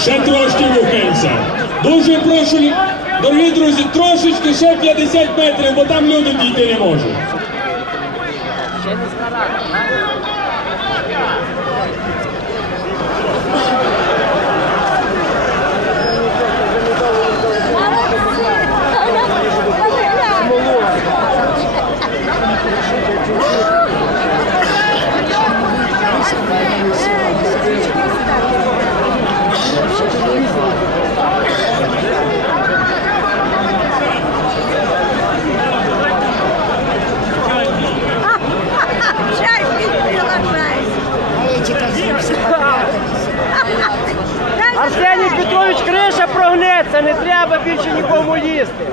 Ще трошки рухаємося. Дуже прошу, дорогі друзі, трошечки ще 50 метрів, бо там люди дійти не можуть. Арсеній Петрович, криша прогнеться, не треба більше нікому їсти.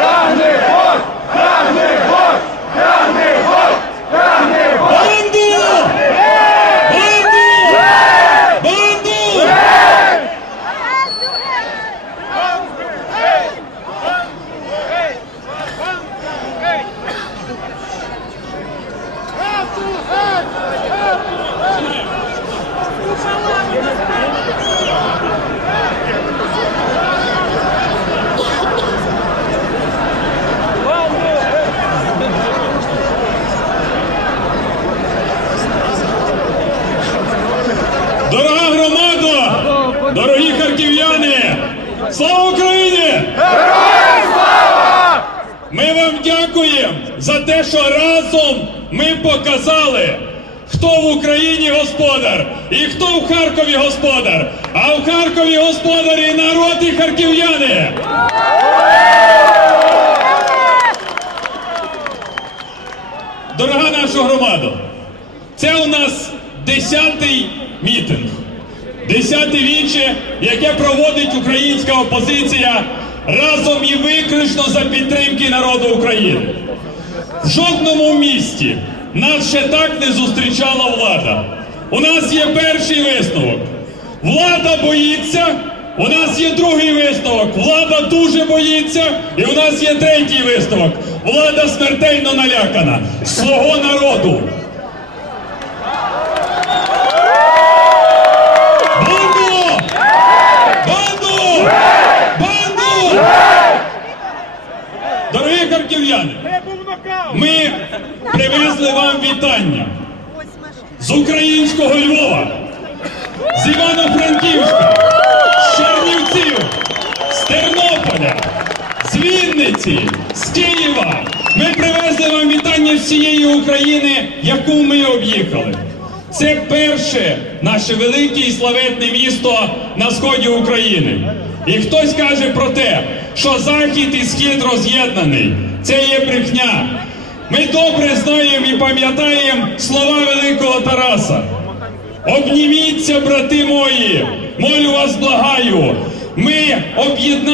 Банду! Банду! Банду! Дорога громада! Дорогі харків'яни! Слава Україні! Героям слава! Ми вам дякуємо за те, що разом ми показали, хто в Україні господар і хто в Харкові господар. А в Харкові господарі народ і харків'яни. Дорога наша громада, це у нас десятий мітинг, десяте віче, яке проводить українська опозиція разом і виключно за підтримки народу України. В жодному місті нас ще так не зустрічала влада. У нас є перший висновок. Влада боїться. У нас є другий висновок. Влада дуже боїться. І у нас є третій висновок. Влада смертельно налякана. Свого народу. Банду! Банду! Банду! Дорогі харків'яни! Ми привезли вам вітання з українського Львова, з Івано-Франківська, з Чернівців, з Тернополя, з Вінниці, з Києва. Ми привезли вам вітання всієї України, яку ми об'їхали. Це перше наше велике і славетне місто на сході України. І хтось каже про те, що захід і схід роз'єднаний. Це є брехня. Ми добре знаємо і пам'ятаємо слова великого Тараса. Обніміться, брати мої, молю вас, благаю. Ми об'єднаємо.